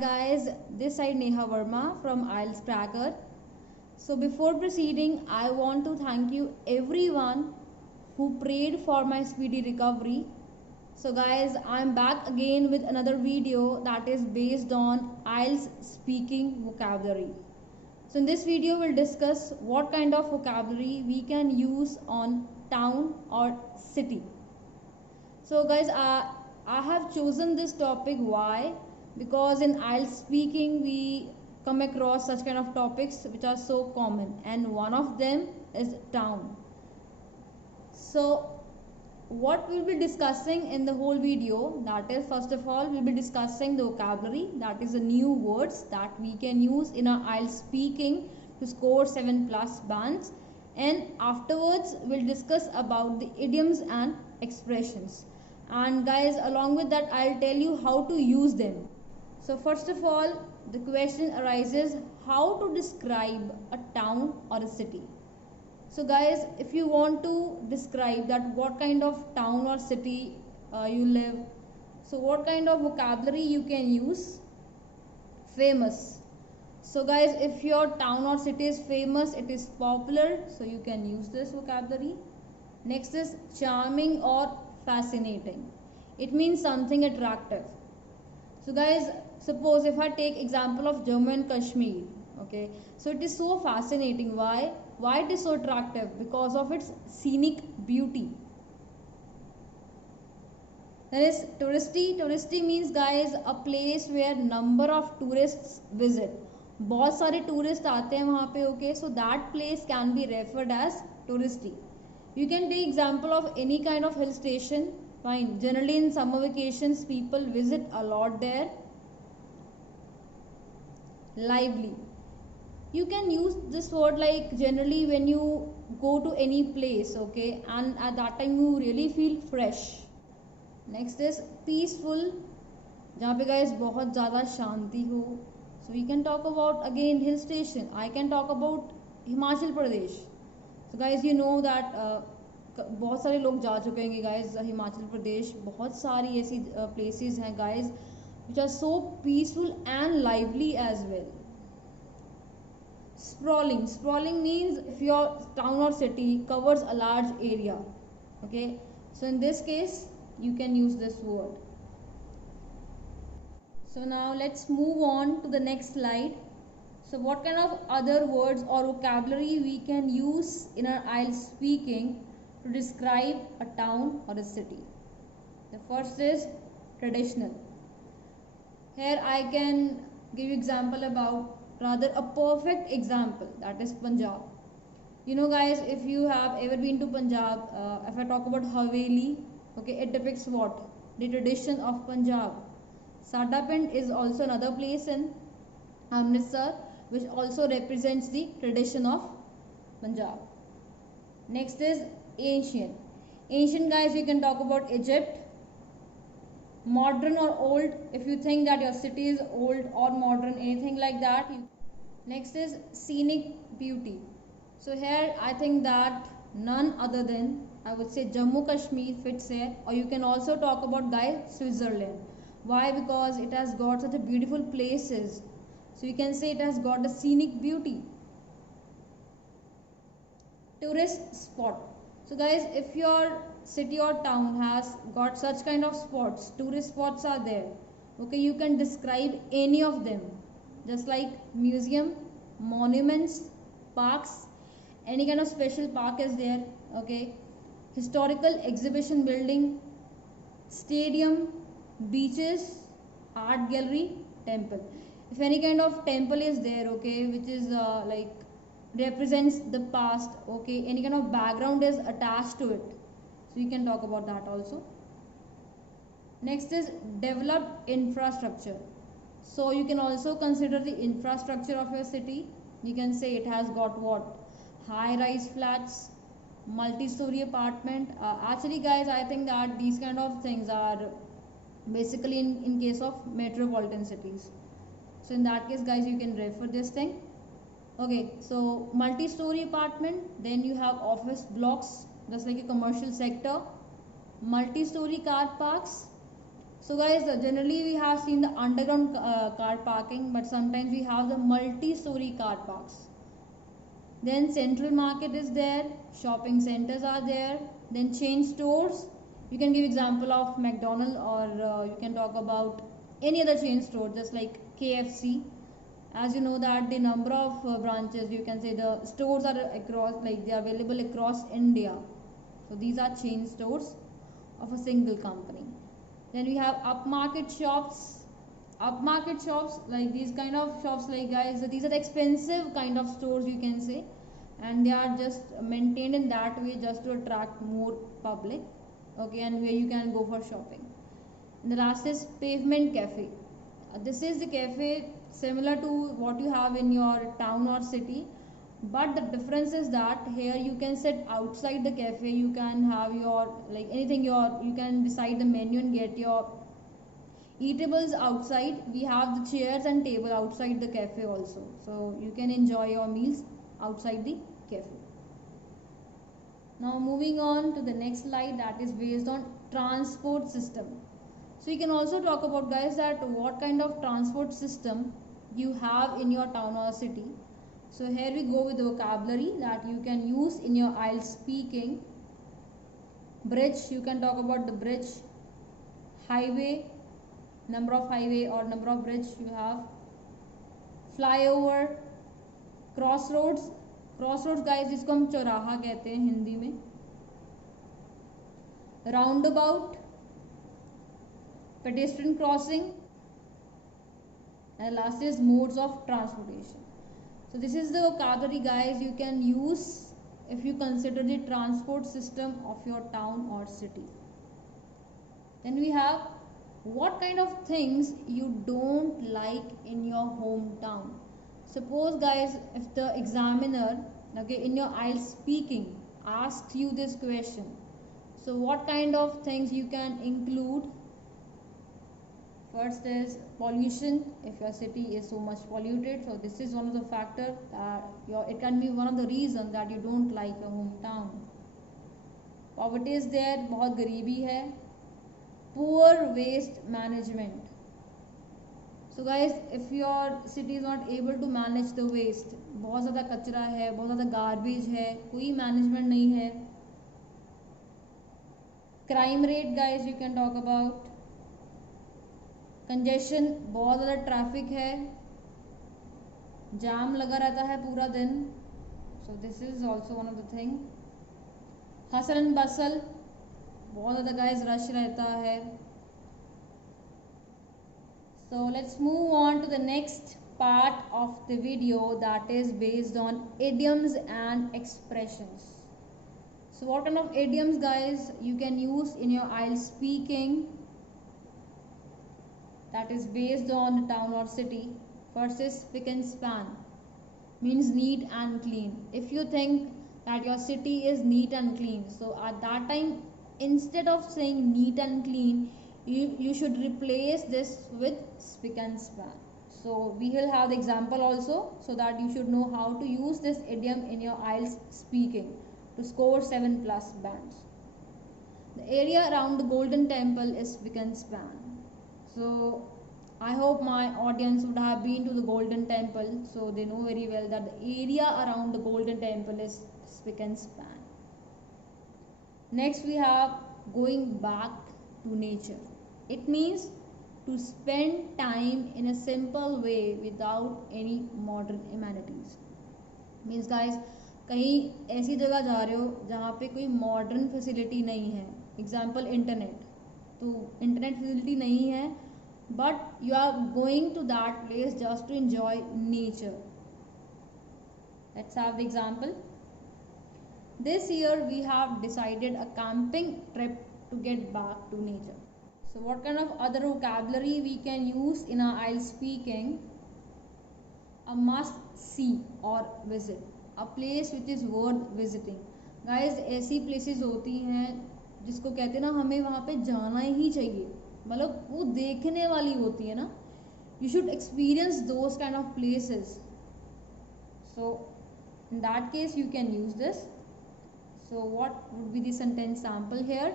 guys, this side Neha Verma from IELTS Cracker. So before proceeding, I want to thank you everyone who prayed for my speedy recovery. So guys, I'm back again with another video that is based on IELTS speaking vocabulary. So in this video, we'll discuss what kind of vocabulary we can use on town or city. So guys, I have chosen this topic. Why? Because in IELTS speaking we come across such kind of topics which are so common, and one of them is town. So what we'll be discussing in the whole video, that is, first of all we'll be discussing the vocabulary, that is the new words that we can use in our IELTS speaking to score 7+ bands, and afterwards we'll discuss about the idioms and expressions, and guys along with that I'll tell you how to use them. So first of all, the question arises, how to describe a town or a city. So guys, if you want to describe that what kind of town or city you live, so what kind of vocabulary you can use? Famous. So guys, if your town or city is famous, it is popular, so you can use this vocabulary. Next is charming or fascinating. It means something attractive. So guys, suppose if I take example of Jammu and Kashmir, okay, so it is so fascinating. Why it is so attractive? Because of its scenic beauty. Then is touristy. Touristy means guys a place where number of tourists visit. बहुत सारे tourist आते हैं वहाँ पे, okay, so that place can be referred as touristy. You can take example of any kind of hill station. Fine. Generally in summer vacations people visit a lot there. Lively. You can use this word like generally when you go to any place, okay, and at that time you really feel fresh. Next is peaceful, जहाँ पे guys बहुत ज़्यादा शांति हो. So we can talk about again hill station. I can talk about Himachal Pradesh. So guys you know that बहुत सारे लोग जा चुके हैं guys हिमाचल प्रदेश. बहुत सारी ऐसी places हैं guys which are so peaceful and lively as well. Sprawling. Sprawling means if your town or city covers a large area, okay, so in this case you can use this word. So now let's move on to the next slide. So what kind of other words or vocabulary we can use in our IELTS speaking to describe a town or a city? The first is traditional. Here I can give you example about, rather a perfect example, that is Punjab. You know guys, if you have ever been to Punjab, if I talk about Haveli, okay, it depicts what? The tradition of Punjab. Sada Pind is also another place in Amritsar which also represents the tradition of Punjab. Next is ancient. Ancient guys, you can talk about Egypt. Modern or old, if you think that your city is old or modern, anything like that. Next is scenic beauty. So here I think that none other than, I would say, Jammu Kashmir fits here, or you can also talk about guys Switzerland. Why? Because it has got such a beautiful places, so you can say it has got the scenic beauty. Tourist spot. So guys, if your city or town has got such kind of spots, tourist spots are there, okay, you can describe any of them, just like museum, monuments, parks, any kind of special park is there, okay, historical exhibition building, stadium, beaches, art gallery, temple. If any kind of temple is there, okay, which is like represents the past, okay, any kind of background is attached to it, so you can talk about that also. Next is developed infrastructure. So you can also consider the infrastructure of your city. You can say it has got what? High-rise flats, multi-story apartment. Actually guys, I think that these kind of things are basically in case of metropolitan cities. So in that case guys, you can refer this thing. Okay, so multi-story apartment, then you have office blocks, just like a commercial sector, multi-story car parks, So guys, generally we have seen the underground car parking, but sometimes we have the multi-story car parks. Then central market is there, shopping centers are there, then chain stores. You can give example of McDonald's, or you can talk about any other chain store, just like KFC. As you know that the number of branches, you can say the stores are across, like they are available across India. So these are chain stores of a single company. Then we have upmarket shops. Upmarket shops, like these kind of shops, like guys, these are the expensive kind of stores, you can say, and they are just maintained in that way just to attract more public. Okay, and where you can go for shopping. And the last is pavement cafe. This is the cafe similar to what you have in your town or city, but the difference is that here you can sit outside the cafe, you can have your like anything, your you can decide the menu and get your eatables outside. We have the chairs and table outside the cafe also, so you can enjoy your meals outside the cafe. Now moving on to the next slide, that is based on transport system. So you can also talk about, guys, that what kind of transport system you have in your town or city. So here we go with the vocabulary that you can use in your IELTS speaking. Bridge, you can talk about the bridge. Highway, number of highway or number of bridge you have. Flyover. Crossroads, crossroads guys जिसको हम चौराहा कहते हैं हिंदी में. Roundabout, pedestrian crossing, and last is modes of transportation. So this is the vocabulary, guys, you can use if you consider the transport system of your town or city. Then we have what kind of things you don't like in your hometown. Suppose, guys, if the examiner, okay, in your IELTS speaking asks you this question, so what kind of things you can include? First is pollution. If your city is so much polluted, so this is one of the factors that it can be one of the reasons that you don't like your hometown. Poverty is there, बहुत गरीबी है. Poor waste management. So guys, if your city is not able to manage the waste, बहुत ज़्यादा कचरा है, बहुत ज़्यादा garbage है, कोई management नहीं है. Crime rate, guys, you can talk about. Congestion, बहुत ज़्यादा traffic है, जाम लगा रहता है पूरा दिन. So this is also one of the thing. Hustle and bustle, बहुत ज़्यादा guys rush रहता है. So let's move on to the next part of the video, that is based on idioms and expressions. So what kind of idioms, guys, you can use in your IELTS speaking, that is based on the town or city. First is spick and span, means neat and clean. If you think that your city is neat and clean, so at that time, instead of saying neat and clean, you should replace this with spick and span. So we will have the example also, so that you should know how to use this idiom in your IELTS speaking to score 7+ bands. The area around the Golden Temple is spick and span. So I hope my audience would have been to the Golden Temple, so they know very well that the area around the Golden Temple is spick and span. Next we have going back to nature. It means to spend time in a simple way without any modern amenities. Means, guys, कहीं ऐसी जगह जा रहे हो जहाँ पे कोई modern facility नहीं है. एग्जाम्पल इंटरनेट, तो इंटरनेट फैसिलिटी नहीं है, but you are going to that place just to enjoy nature. Let's have the example. This year we have decided a camping trip to get back to nature. So what kind of other vocabulary we can use in our IELTS speaking? A must see or visit, a place which is worth visiting. Guys, ऐसी places होती हैं जिसको कहते हैं ना, हमें वहाँ पे जाना ही चाहिए, मतलब वो देखने वाली होती है ना. You should experience those kind of places. So in that case you can use this. So what would be the sentence sample here?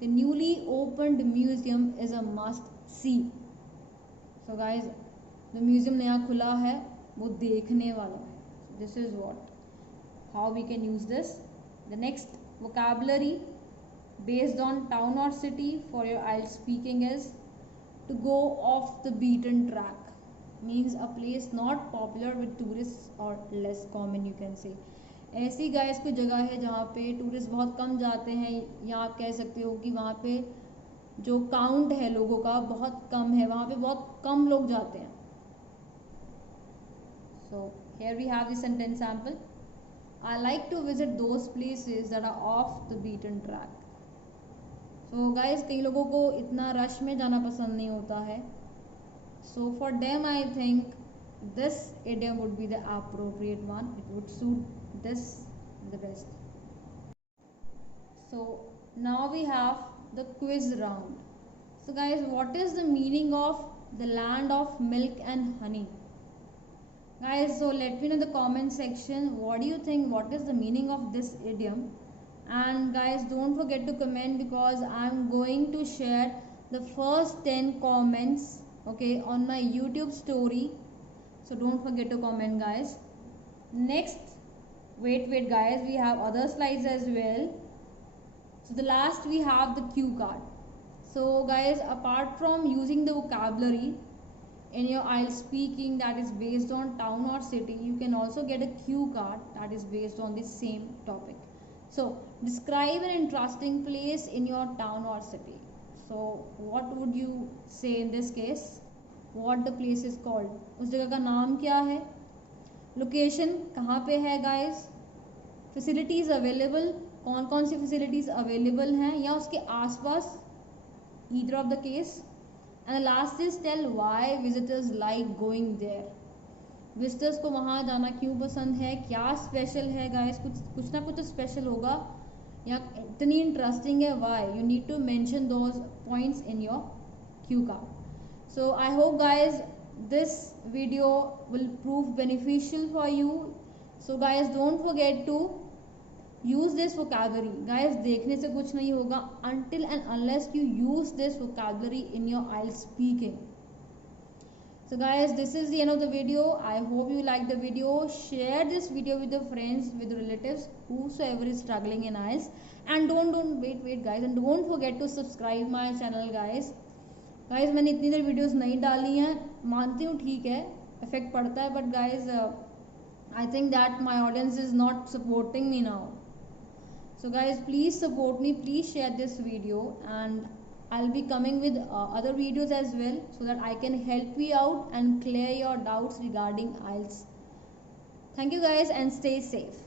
the newly opened museum is a must see. So guys, the museum नया खुला है, वो देखने वाला है. So this is what how we can use this. The next vocabulary based on town or city for your IELTS speaking is to go off the beaten track. Means a place not popular with tourists or less common you can say. ऐसी guys कोई जगह है जहाँ पे tourist बहुत कम जाते हैं, या आप कह सकते हो कि वहाँ पे जो काउंट है लोगों का बहुत कम है, वहाँ पे बहुत कम लोग जाते हैं. So here we have the sentence sample. I like to visit those places that are off the beaten track. So guys, कई लोगों को इतना रश में जाना पसंद नहीं होता है. So for them I think this idiom would be the appropriate one. It would suit this the best. So now we have the quiz round. So guys, what is the meaning of the land of milk and honey? Guys, so let me know in the comment section what do you think, what is the meaning of this idiom. And guys, don't forget to comment because I'm going to share the first 10 comments, okay, on my YouTube story. So don't forget to comment guys. Next, wait guys, we have other slides as well. So the last we have the cue card. So guys, apart from using the vocabulary in your IELTS speaking that is based on town or city, you can also get a cue card that is based on the same topic. So describe an interesting place in your town or city. So what would you say in this case? What the place is called, उस जगह का नाम क्या है, location कहाँ पे है guys, facilities available, कौन कौन सी फैसिलिटीज़ अवेलेबल हैं या उसके आसपास, either of the case. And last is tell why visitors like going there. Visitors को वहाँ जाना क्यों पसंद है, क्या स्पेशल है गाइस, कुछ ना कुछ तो स्पेशल होगा या इतनी इंटरेस्टिंग है, why. You need to mention those points in your cue card. So I hope guys this video will prove beneficial for you. So guys don't forget to use this vocabulary. Guys देखने से कुछ नहीं होगा until and unless you use this vocabulary in your IELTS speaking. So guys, this is the end of the video. I hope you like the video. Share this video with your friends, with relatives, whosoever is struggling in IELTS. And don't wait guys, and don't forget to subscribe my channel guys. Guys मैंने इतनी देर videos नहीं डाली हैं, मानती हूँ ठीक है effect पड़ता है, but guys I think that my audience is not supporting me now. So guys please support me, please share this video and I will be coming with other videos as well so that I can help you out and clear your doubts regarding IELTS. Thank you guys and stay safe.